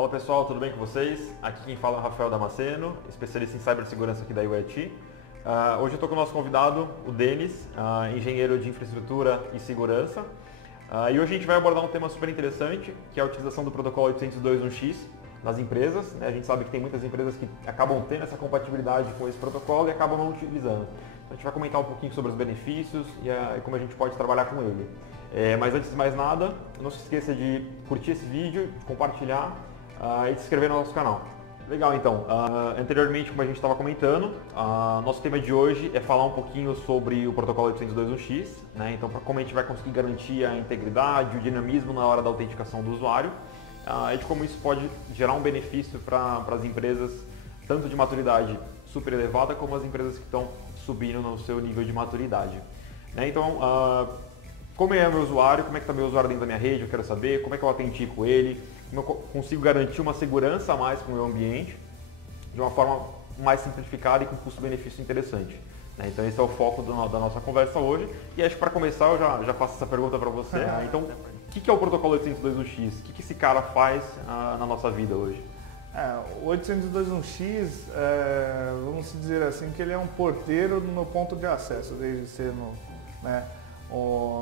Fala pessoal, tudo bem com vocês? Aqui quem fala é o Rafael Damasceno, especialista em cibersegurança aqui da UET. Hoje eu estou com o nosso convidado, o Denis, engenheiro de infraestrutura e segurança. E hoje a gente vai abordar um tema super interessante, que é a utilização do protocolo 802.1x nas empresas. A gente sabe que tem muitas empresas que acabam tendo essa compatibilidade com esse protocolo e acabam não utilizando. Então a gente vai comentar um pouquinho sobre os benefícios e como a gente pode trabalhar com ele. Mas antes de mais nada, não se esqueça de curtir esse vídeo, de compartilhar e se inscrever no nosso canal. Legal, então. Anteriormente, como a gente estava comentando, nosso tema de hoje é falar um pouquinho sobre o protocolo 802.1x, né? Então, como a gente vai conseguir garantir a integridade, o dinamismo na hora da autenticação do usuário e de como isso pode gerar um benefício para as empresas, tanto de maturidade super elevada, como as empresas que estão subindo no seu nível de maturidade. Né? Então, como é o meu usuário, como é que está meu usuário dentro da minha rede, eu quero saber, como é que eu autentico ele, como eu consigo garantir uma segurança a mais com o meu ambiente, de uma forma mais simplificada e com custo-benefício interessante. Né? Então esse é o foco da nossa conversa hoje. E acho que para começar eu já faço essa pergunta para você. Então, o que é o protocolo 802.1x? O que esse cara faz na nossa vida hoje? O 802.1x, vamos dizer assim, que ele é um porteiro no meu ponto de acesso, desde ser no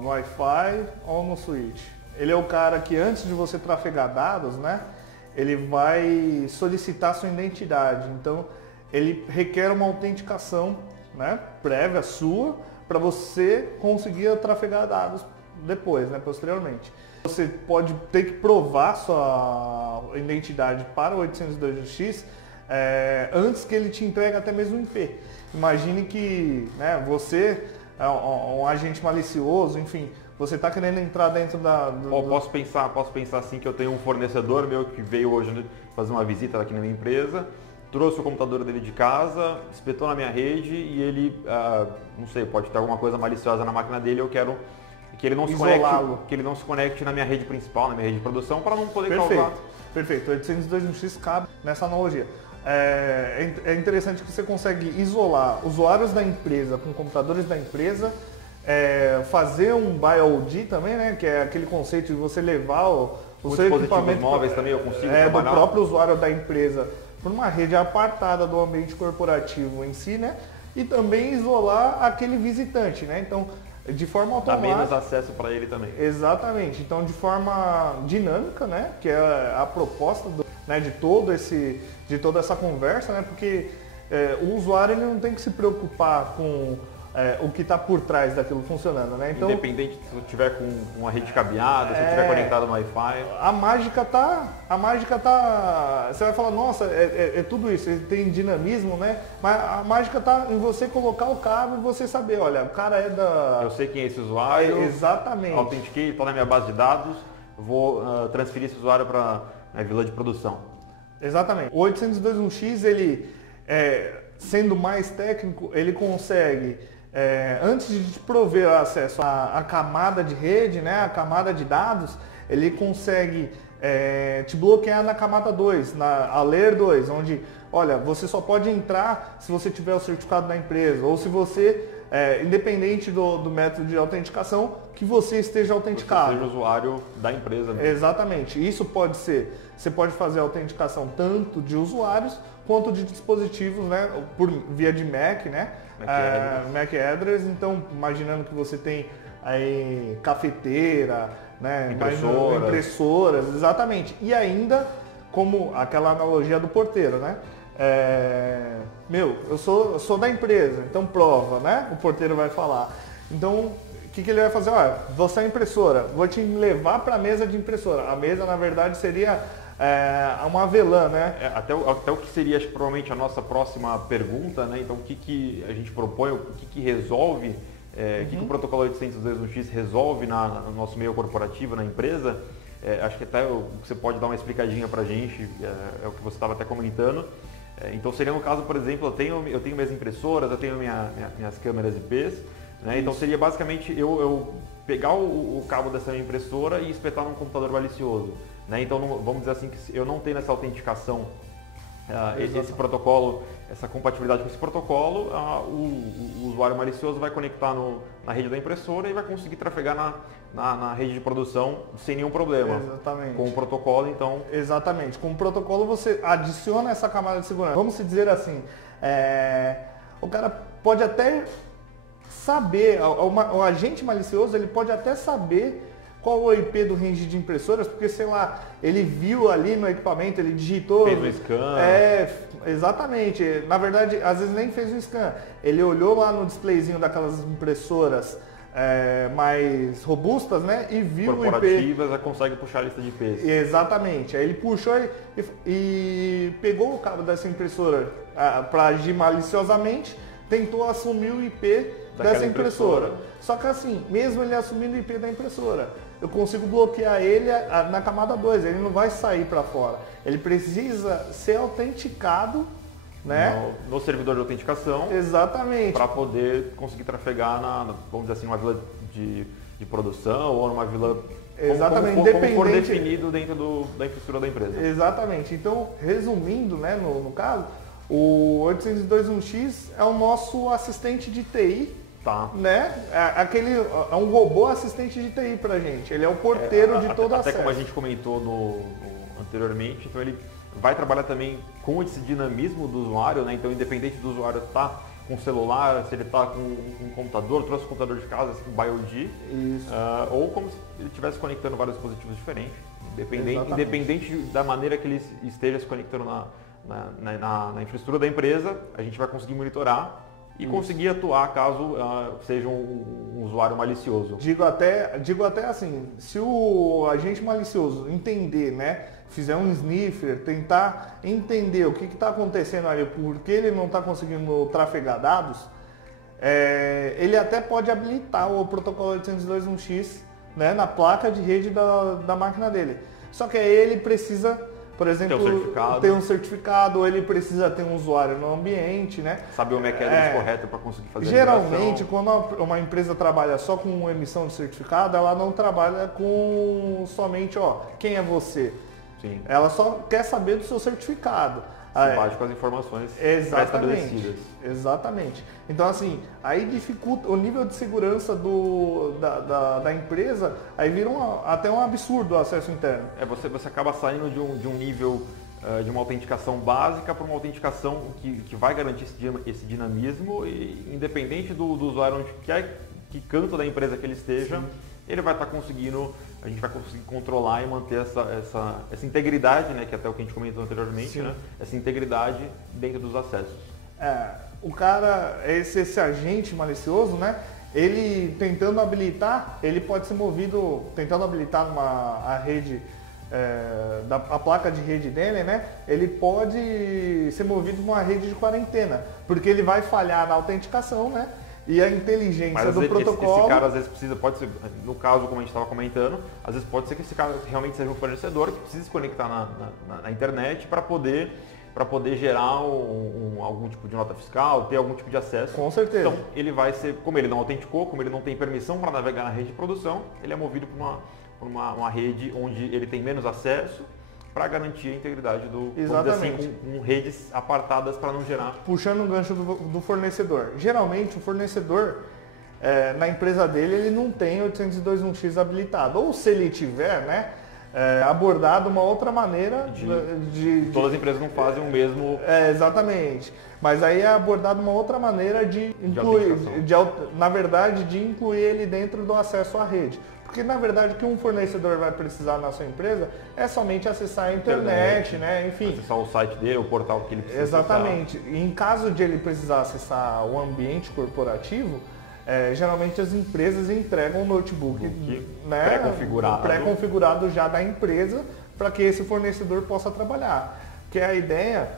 Wi-Fi ou no switch. Ele é o cara que antes de você trafegar dados, né, ele vai solicitar sua identidade. Então, ele requer uma autenticação, né, prévia sua para você conseguir trafegar dados depois, né, posteriormente. Você pode ter que provar sua identidade para o 802.1x antes que ele te entregue até mesmo um IP. Imagine que, né, você é um agente malicioso, enfim, você está querendo entrar dentro Posso pensar assim que eu tenho um fornecedor meu que veio hoje fazer uma visita aqui na minha empresa, trouxe o computador dele de casa, espetou na minha rede e ele, não sei, pode ter alguma coisa maliciosa na máquina dele, eu quero que ele não se conecte na minha rede principal, na minha rede de produção, para não poder causar. Perfeito. O 802.1x cabe nessa analogia. É interessante que você consegue isolar usuários da empresa com computadores da empresa, fazer um BYOD também, né, que é aquele conceito de você levar o seu equipamento móveis também eu consigo do próprio usuário da empresa por uma rede apartada do ambiente corporativo em si, né, e também isolar aquele visitante, né, então de forma automática. Dá menos acesso para ele também. Exatamente, então de forma dinâmica, né, que é a proposta de toda essa conversa, né, porque o usuário ele não tem que se preocupar com o que está por trás daquilo funcionando, né? Então, independente se eu estiver com uma rede cabeada, se eu estiver conectado no Wi-Fi. A mágica tá. Você vai falar, nossa, é tudo isso, tem dinamismo, né? Mas a mágica tá em você colocar o cabo e você saber, olha, o cara é da. Eu sei quem é esse usuário. Exatamente. Autentiquei, está na minha base de dados, vou transferir esse usuário para a vila de produção. Exatamente. O 802.1x, ele, sendo mais técnico, ele consegue, antes de te prover acesso à camada de rede, né, a camada de dados, ele consegue te bloquear na camada 2, a Layer 2, onde, olha, você só pode entrar se você tiver o certificado da empresa, ou se você, independente do método de autenticação, que você esteja autenticado. Você seja usuário da empresa mesmo. Exatamente. Isso pode ser, você pode fazer a autenticação tanto de usuários quanto de dispositivos, né, por via de MAC, né, MAC address. Então, imaginando que você tem aí cafeteira, né, impressoras, exatamente. E ainda, como aquela analogia do porteiro, né, eu sou da empresa, então prova, né, o porteiro vai falar. Então, o que ele vai fazer? Olha, você é impressora, vou te levar para a mesa de impressora. A mesa, na verdade, seria uma avelã, né? Até o que seria, acho, provavelmente, a nossa próxima pergunta, né? Então, o que a gente propõe, o que resolve, o que o protocolo 802.1x resolve no nosso meio corporativo, na empresa. Acho que até você pode dar uma explicadinha para a gente, é o que você estava até comentando. Então, seria no caso, por exemplo, eu tenho minhas impressoras, eu tenho minhas câmeras IPs, né? Então, seria basicamente eu pegar o cabo dessa minha impressora e espetar num computador malicioso. Né? Então, vamos dizer assim, que eu não tenho essa autenticação esse protocolo, essa compatibilidade com esse protocolo, o usuário malicioso vai conectar na rede da impressora e vai conseguir trafegar na rede de produção sem nenhum problema. Exatamente. Com o protocolo, então... Exatamente. Com o protocolo você adiciona essa camada de segurança. Vamos dizer assim, o cara pode até saber, o agente malicioso ele pode até saber qual o IP do range de impressoras, porque, sei lá, ele viu ali no equipamento, ele digitou... Fez o scan. Exatamente. Na verdade, às vezes nem fez o scan. Ele olhou lá no displayzinho daquelas impressoras mais robustas, né? E viu o IP. Corporativas, já consegue puxar a lista de IPs. Exatamente. Aí ele puxou e pegou o cabo dessa impressora para agir maliciosamente, tentou assumir o IP dessa impressora. Só que assim, mesmo ele assumindo o IP da impressora, eu consigo bloquear ele na camada 2, ele não vai sair para fora. Ele precisa ser autenticado, né? No servidor de autenticação. Exatamente. Para poder conseguir trafegar vamos dizer assim, numa vila de produção ou numa vila... Exatamente. Como for definido dentro da infraestrutura da empresa. Exatamente. Então, resumindo, né, no caso, o 802.1x é o nosso assistente de TI. Tá. Né? É um robô assistente de TI pra gente. Ele é o porteiro de todo acesso. Até como a gente comentou anteriormente, então ele vai trabalhar também com esse dinamismo do usuário, né? Então independente do usuário estar com celular, se ele está com um computador, trouxe o computador de casa, assim, BioD, ou como se ele estivesse conectando vários dispositivos diferentes. Independente da maneira que ele esteja se conectando na infraestrutura da empresa, a gente vai conseguir monitorar e conseguir atuar caso seja um usuário malicioso. Digo até assim, se o agente malicioso entender, né, fizer um sniffer, tentar entender o que está acontecendo ali, por que ele não está conseguindo trafegar dados, ele até pode habilitar o protocolo 802.1x, né, na placa de rede da máquina dele. Só que aí ele precisa, por exemplo, ter um certificado, ou ele precisa ter um usuário no ambiente, né? Saber o MAC address correto para conseguir fazer geralmente, quando uma empresa trabalha só com emissão de certificado, ela não trabalha com somente, quem é você? Sim. Ela só quer saber do seu certificado. Se bate com as informações pré-estabelecidas. Exatamente. Então, assim, aí dificulta o nível de segurança da empresa, aí vira até um absurdo o acesso interno. Você acaba saindo de um nível de uma autenticação básica para uma autenticação que vai garantir esse dinamismo, e independente do usuário onde quer que canto da empresa que ele esteja, ele vai estar conseguindo, a gente vai conseguir controlar e manter essa integridade, né, que é até o que a gente comentou anteriormente, né, essa integridade dentro dos acessos. O cara, esse agente malicioso, né, ele tentando habilitar, ele pode ser movido, tentando habilitar a rede, a placa de rede dele, né, ele pode ser movido numa rede de quarentena, porque ele vai falhar na autenticação, né, e a inteligência do protocolo... Esse cara às vezes precisa, no caso como a gente estava comentando, às vezes pode ser que esse cara realmente seja um fornecedor que precisa se conectar na internet para poder gerar algum tipo de nota fiscal, ter algum tipo de acesso. Com certeza. Então ele vai ser, como ele não autenticou, como ele não tem permissão para navegar na rede de produção, ele é movido por uma rede onde ele tem menos acesso, para garantir a integridade com redes apartadas para não gerar... Puxando o gancho do fornecedor. Geralmente o fornecedor, na empresa dele, ele não tem 802.1x habilitado. Ou se ele tiver, né, abordado uma outra maneira... Todas as empresas não fazem o mesmo... exatamente. Mas aí é abordado uma outra maneira de incluir, na verdade, de incluir ele dentro do acesso à rede. Porque, na verdade, o que um fornecedor vai precisar na sua empresa é somente acessar a internet, né? Enfim. Acessar o site dele, o portal que ele precisa Exatamente. E em caso de ele precisar acessar o ambiente corporativo, geralmente as empresas entregam um notebook, né, pré-configurado já da empresa para que esse fornecedor possa trabalhar. Que a ideia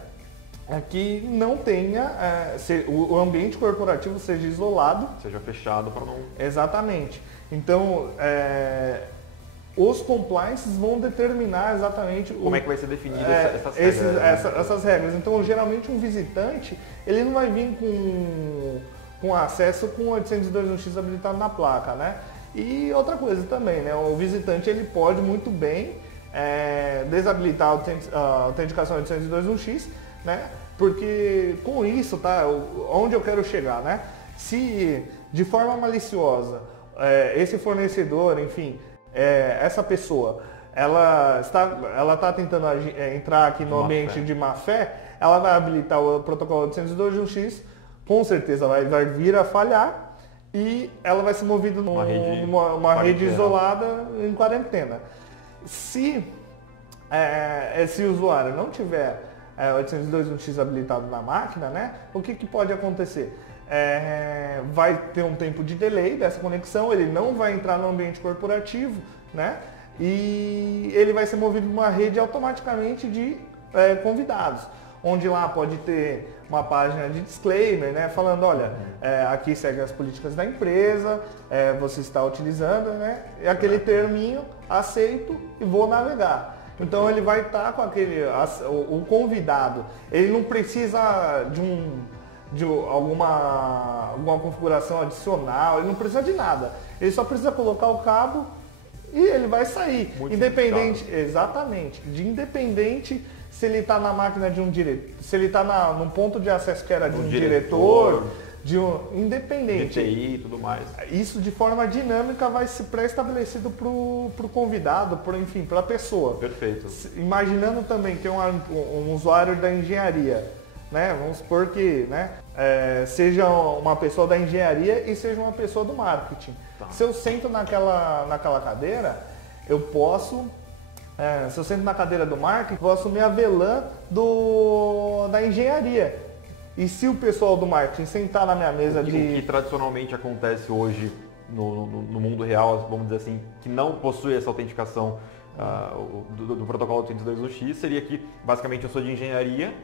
é que não tenha, o ambiente corporativo seja isolado. Seja fechado para não... Exatamente. Então, os compliances vão determinar exatamente como é que vai ser definida essas regras. Então, geralmente um visitante, ele não vai vir com acesso com 802.1x habilitado na placa, né? E outra coisa também, né? O visitante, ele pode muito bem desabilitar a autenticação 802.1x, né? Porque com isso, tá? Onde eu quero chegar, né? Se de forma maliciosa esse fornecedor, enfim, essa pessoa, ela está tentando entrar aqui no ambiente de má fé, ela vai habilitar o protocolo 802.1x, com certeza vai vir a falhar e ela vai ser movida numa rede isolada em quarentena. Se esse usuário não tiver 802.1x habilitado na máquina, né, o que pode acontecer? Vai ter um tempo de delay dessa conexão, ele não vai entrar no ambiente corporativo, né, e ele vai ser movido numa rede automaticamente de convidados, onde lá pode ter uma página de disclaimer, né, falando, olha, aqui segue as políticas da empresa, você está utilizando, né, e aquele terminho, aceito e vou navegar. Então ele vai estar com o convidado, ele não precisa de alguma configuração adicional, ele não precisa de nada. Ele só precisa colocar o cabo e ele vai sair. Independente, exatamente, independente se ele está na máquina de um diretor, se ele está num ponto de acesso que era de um diretor, independente. De TI e tudo mais. Isso de forma dinâmica vai ser pré-estabelecido para o convidado, enfim, para a pessoa. Perfeito. Imaginando também que é um usuário da engenharia, né? Vamos supor que, né, seja uma pessoa da engenharia e seja uma pessoa do marketing. Tá. Se eu sento naquela cadeira, eu posso... se eu sento na cadeira do marketing, vou assumir a VLAN da engenharia. E se o pessoal do marketing sentar na minha mesa O que tradicionalmente acontece hoje no mundo real, vamos dizer assim, que não possui essa autenticação do protocolo 802.1x, seria que basicamente eu sou de engenharia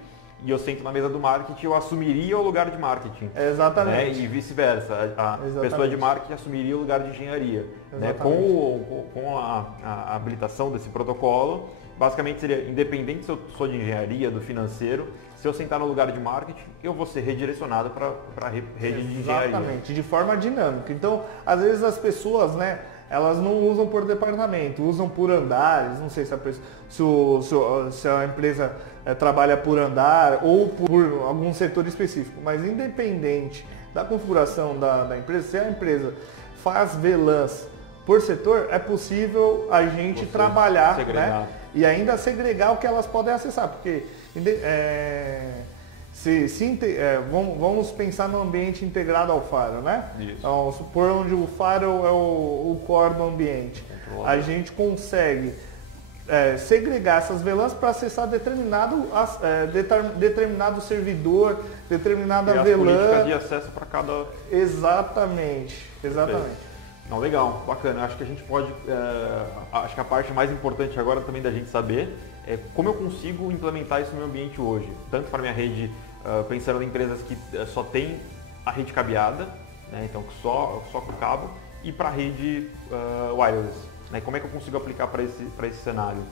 e eu sento na mesa do marketing, eu assumiria o lugar de marketing. Exatamente. Né? E vice-versa. A pessoa de marketing assumiria o lugar de engenharia. Né? Com a habilitação desse protocolo, basicamente seria, independente se eu sou de engenharia, do financeiro, se eu sentar no lugar de marketing, eu vou ser redirecionado para a rede de engenharia. Exatamente, de forma dinâmica. Então, às vezes as pessoas, né, elas não usam por departamento, usam por andares, não sei se a empresa trabalha por andar ou por algum setor específico, mas independente da configuração da empresa, se a empresa faz VLANs por setor, é possível a gente trabalhar, né, e ainda segregar o que elas podem acessar, porque vamos pensar no ambiente integrado ao Firewall, né? Então, vamos supor onde o Firewall é o core do ambiente. A gente consegue segregar essas VLANs para acessar determinado servidor, determinada VLAN. As políticas de acesso para cada... Exatamente. Não, legal, bacana. Acho que a gente pode, acho que a parte mais importante agora também da gente saber é como eu consigo implementar isso no meu ambiente hoje, tanto para minha rede, pensando em empresas que só tem a rede cabeada, né, então só com cabo, e para a rede wireless. Né, como é que eu consigo aplicar para esse cenário?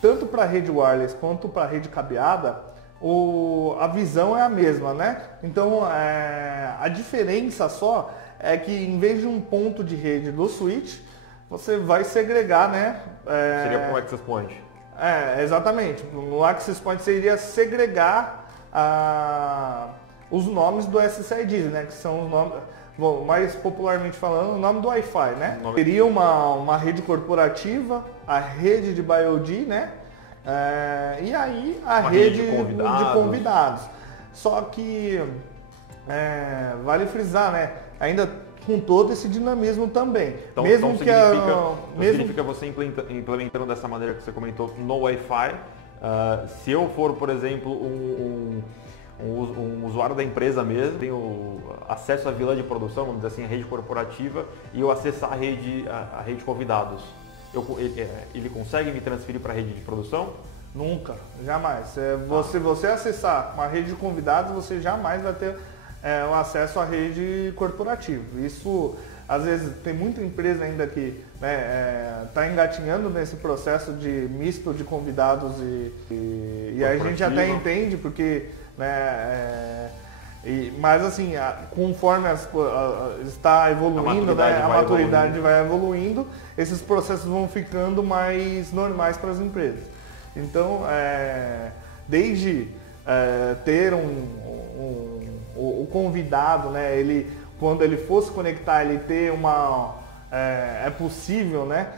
Tanto para a rede wireless quanto para a rede cabeada, a visão é a mesma, né? Então a diferença só é que em vez de um ponto de rede do switch, você vai segregar, né? Seria para o Access Point. Exatamente. No Access Point seria segregar os nomes do SSID, né? Que são os nomes, bom, mais popularmente falando, o nome do Wi-Fi, né? Teria uma rede corporativa, a rede de BioD, né? E aí a rede de convidados. Só que vale frisar, né? Ainda com todo esse dinamismo também. Então, significa você implementando dessa maneira que você comentou no Wi-Fi. Se eu for, por exemplo, um usuário da empresa mesmo, tenho acesso à vila de produção, vamos dizer assim, a rede corporativa, e eu acessar a rede convidados, ele consegue me transferir para a rede de produção? Nunca, jamais. Se você acessar uma rede de convidados, você jamais vai ter o acesso à rede corporativa. Isso, às vezes, tem muita empresa ainda que está engatinhando nesse processo de misto de convidados e a gente até entende, porque, né, mas assim, conforme está evoluindo, a maturidade vai evoluindo, esses processos vão ficando mais normais para as empresas. Então, desde ter o convidado, né, quando ele fosse conectar, ele ter é possível, né,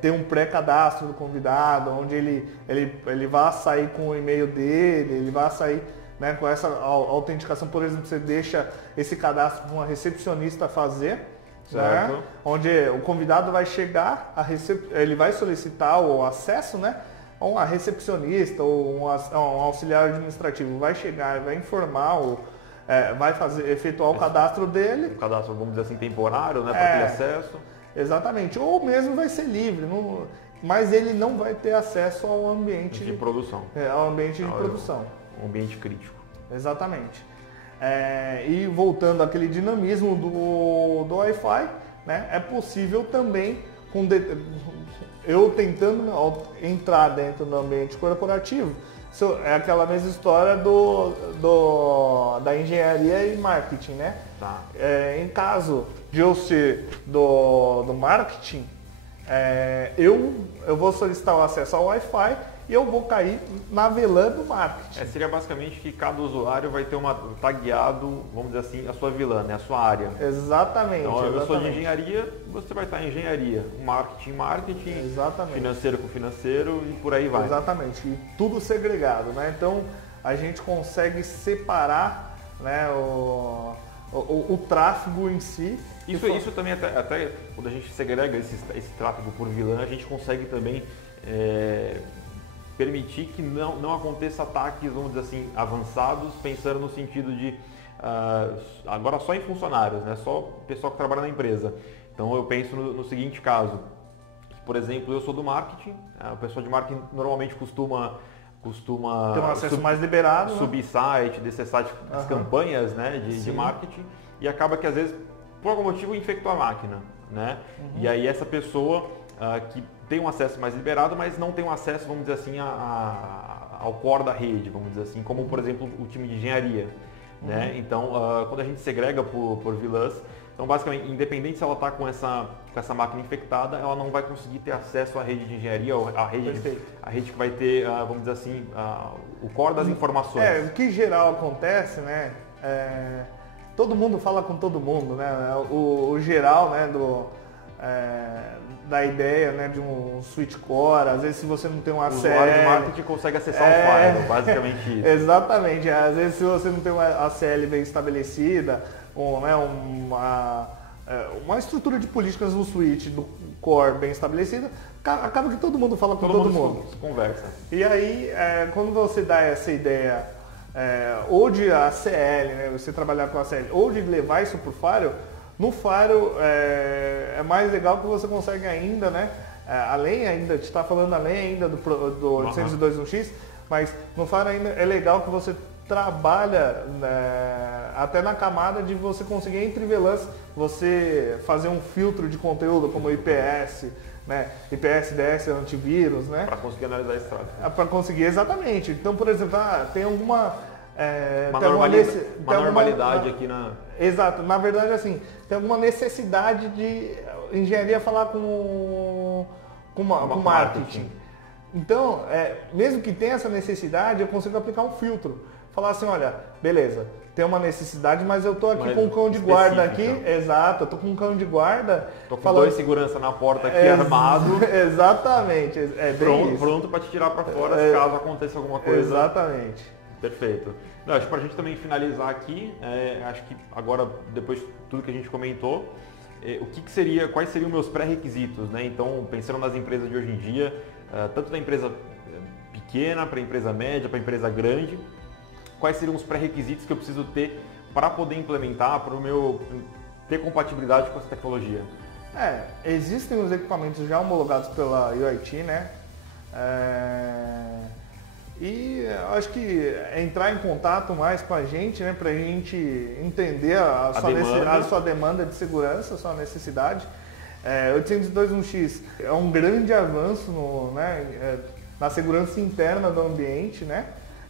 ter um pré-cadastro do convidado, onde ele vai sair com o e-mail dele, ele vai sair, né, com essa autenticação. Por exemplo, você deixa esse cadastro para uma recepcionista fazer, né, onde o convidado vai chegar, ele vai solicitar o acesso, né, a recepcionista ou um auxiliar administrativo vai chegar, vai informar, vai efetuar o cadastro dele. Um cadastro, vamos dizer assim, temporário, né, para ter acesso. Exatamente, ou mesmo vai ser livre, mas ele não vai ter acesso ao ambiente de produção. Ao ambiente de produção. Um ambiente crítico. Exatamente. E voltando àquele dinamismo do Wi-Fi, né, é possível também, eu tentando entrar dentro do ambiente corporativo, é aquela mesma história da engenharia e marketing, né? Tá. Em caso de eu ser do marketing, eu vou solicitar o acesso ao Wi-Fi e eu vou cair na VLAN do marketing. Seria basicamente que cada usuário vai ter tagueado, vamos dizer assim, a sua VLAN, né? A sua área. Exatamente. Então, exatamente. Eu sou de engenharia, você vai estar em engenharia. Marketing, exatamente. Financeiro com financeiro e por aí vai. Exatamente. E tudo segregado, né? Então, a gente consegue separar, né, o tráfego em si. Isso também, até quando a gente segrega esse tráfego por VLAN, a gente consegue também permitir que não aconteça ataques, vamos dizer assim, avançados, pensando no sentido de agora só em funcionários, né? Só o pessoal que trabalha na empresa. Então eu penso no seguinte caso, por exemplo, eu sou do marketing, o pessoal de marketing normalmente costuma ter um acesso mais liberado, subir site, descer site, as campanhas, né, de marketing, e acaba que às vezes por algum motivo infectou a máquina, né? E aí essa pessoa que tem um acesso mais liberado, mas não tem um acesso, vamos dizer assim, ao core da rede, vamos dizer assim, como por exemplo o time de engenharia, né? Então, quando a gente segrega por VLANs, então basicamente, independente se ela está com essa máquina infectada, ela não vai conseguir ter acesso à rede de engenharia, ou a rede que vai ter, vamos dizer assim, o core das informações. O que em geral acontece, né? Todo mundo fala com todo mundo, né? O geral, né, da ideia, né, de um switch core, às vezes se você não tem um ACL... O usuário do marketing consegue acessar o firewall, basicamente isso. Exatamente, às vezes se você não tem uma ACL bem estabelecida, uma estrutura de políticas no switch do core bem estabelecida, acaba que todo mundo fala com todo mundo. Conversa. E aí, quando você dá essa ideia, ou de ACL, né, você trabalhar com ACL, ou de levar isso para o firewall, no firewall é mais legal que você consegue ainda, né? Além ainda, de estar falando além ainda do 802.1x, mas no firewall ainda é legal que você trabalha até na camada de você conseguir entre VLANs, você fazer um filtro de conteúdo como IPS, né? IPS, DS, antivírus, né? Para conseguir analisar esse tráfego. Para conseguir, exatamente. Então, por exemplo, tem alguma... uma normalidade aqui na... Exato. Na verdade, assim, tem alguma necessidade de engenharia falar com marketing. Então, mesmo que tenha essa necessidade, eu consigo aplicar um filtro. Falar assim, olha, beleza, tem uma necessidade, mas eu tô aqui com um cão de guarda aqui. Exato, eu tô com um cão de guarda. Tô com dois segurança na porta aqui armado. Exatamente. Pronto para te tirar para fora caso aconteça alguma coisa. Exatamente. Perfeito. Não, acho que para a gente também finalizar aqui, acho que agora, depois de tudo que a gente comentou, quais seriam meus pré-requisitos, né? Então, pensando nas empresas de hoje em dia, tanto da empresa pequena, para a empresa média, para a empresa grande, quais seriam os pré-requisitos que eu preciso ter para poder implementar, para o meu ter compatibilidade com essa tecnologia? Existem os equipamentos já homologados pela UIT, né? E acho que entrar em contato mais com a gente, né, para a gente entender a sua demanda de segurança, a sua necessidade. 802.1x é um grande avanço na segurança interna do ambiente, né,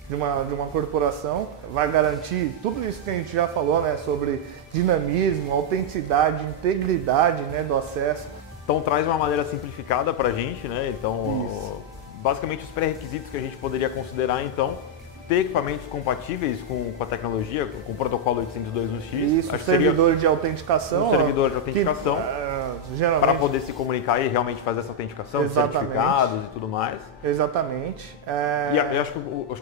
de uma corporação. Vai garantir tudo isso que a gente já falou, né, sobre dinamismo, autenticidade, integridade, né, do acesso. Então traz uma maneira simplificada para a gente, né? Então basicamente os pré-requisitos que a gente poderia considerar, então, ter equipamentos compatíveis com a tecnologia, com o protocolo 802.1x. Isso, servidor de autenticação. Um servidor de autenticação, geralmente, para poder se comunicar e realmente fazer essa autenticação, certificados e tudo mais. Exatamente. E eu acho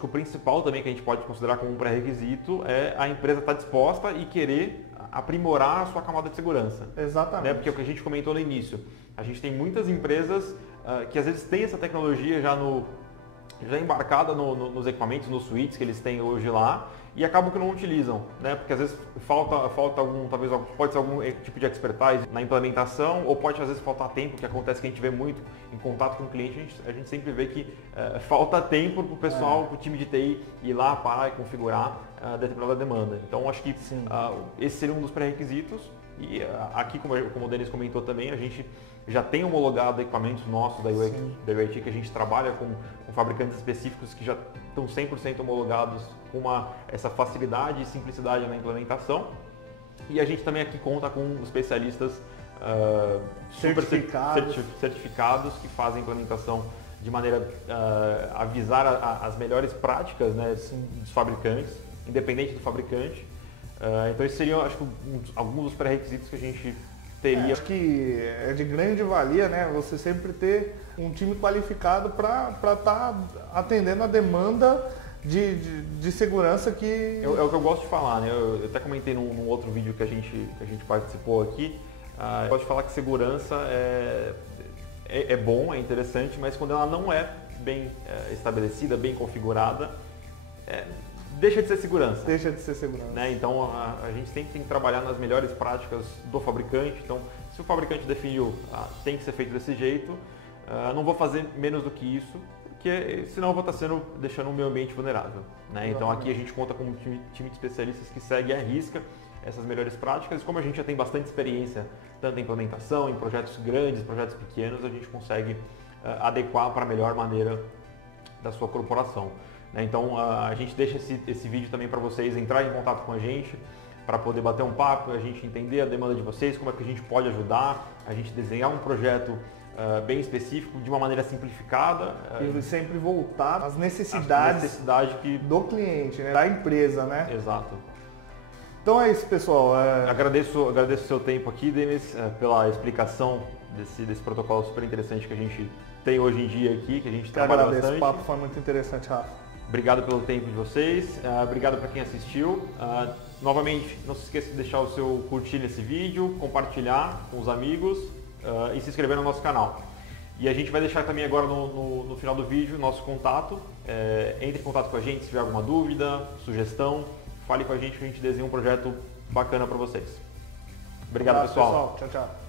que o principal também que a gente pode considerar como um pré-requisito é a empresa estar disposta e querer aprimorar a sua camada de segurança. Exatamente. Né? Porque é o que a gente comentou no início. A gente tem muitas empresas que às vezes têm essa tecnologia já embarcada nos equipamentos, nos suítes que eles têm hoje lá, e acabam que não utilizam, né? Porque às vezes falta algum, talvez pode ser algum tipo de expertise na implementação, ou pode às vezes faltar tempo, que acontece que a gente vê muito em contato com o cliente, a gente sempre vê que falta tempo para o pessoal, para o time de TI ir lá, parar e configurar determinada demanda. Então acho que esse seria um dos pré-requisitos, e aqui, como o Denis comentou também, a gente já tem homologado equipamentos nossos da UIT, que a gente trabalha com fabricantes específicos que já estão 100% homologados com essa facilidade e simplicidade na implementação. E a gente também aqui conta com especialistas certificados que fazem a implementação de maneira a visar as melhores práticas, né, dos fabricantes, independente do fabricante. Então esses seriam, acho que, alguns dos pré-requisitos que a gente teria. Acho que é de grande valia, né, você sempre ter um time qualificado para estar atendendo a demanda de segurança que... É o que eu gosto de falar, né? Eu até comentei num outro vídeo que a gente participou aqui. Eu gosto de falar que segurança é bom, é interessante, mas quando ela não é bem estabelecida, bem configurada, deixa de ser segurança. Deixa de ser segurança. Né? Então a gente sempre tem que trabalhar nas melhores práticas do fabricante. Então, se o fabricante definiu tem que ser feito desse jeito, não vou fazer menos do que isso, porque senão eu vou estar deixando o meio ambiente vulnerável. Né? Então aqui a gente conta com um time de especialistas que segue à risca essas melhores práticas. E como a gente já tem bastante experiência, tanto em implementação, em projetos grandes, projetos pequenos, a gente consegue adequar para a melhor maneira da sua corporação. Então a gente deixa esse vídeo também para vocês entrarem em contato com a gente, para poder bater um papo, a gente entender a demanda de vocês, como é que a gente pode ajudar, a gente desenhar um projeto bem específico, de uma maneira simplificada. E sempre voltar às necessidades do cliente, né? Da empresa, né? Exato. Então é isso, pessoal. Agradeço o seu tempo aqui, Denis, pela explicação desse protocolo super interessante que a gente tem hoje em dia aqui, que a gente trabalha bastante. O papo foi muito interessante, Rafa. Obrigado pelo tempo de vocês, obrigado para quem assistiu. Novamente, não se esqueça de deixar o seu curtir nesse vídeo, compartilhar com os amigos e se inscrever no nosso canal. E a gente vai deixar também agora no final do vídeo nosso contato. Entre em contato com a gente se tiver alguma dúvida, sugestão, fale com a gente que a gente desenha um projeto bacana para vocês. Obrigado, pessoal. Tchau, tchau.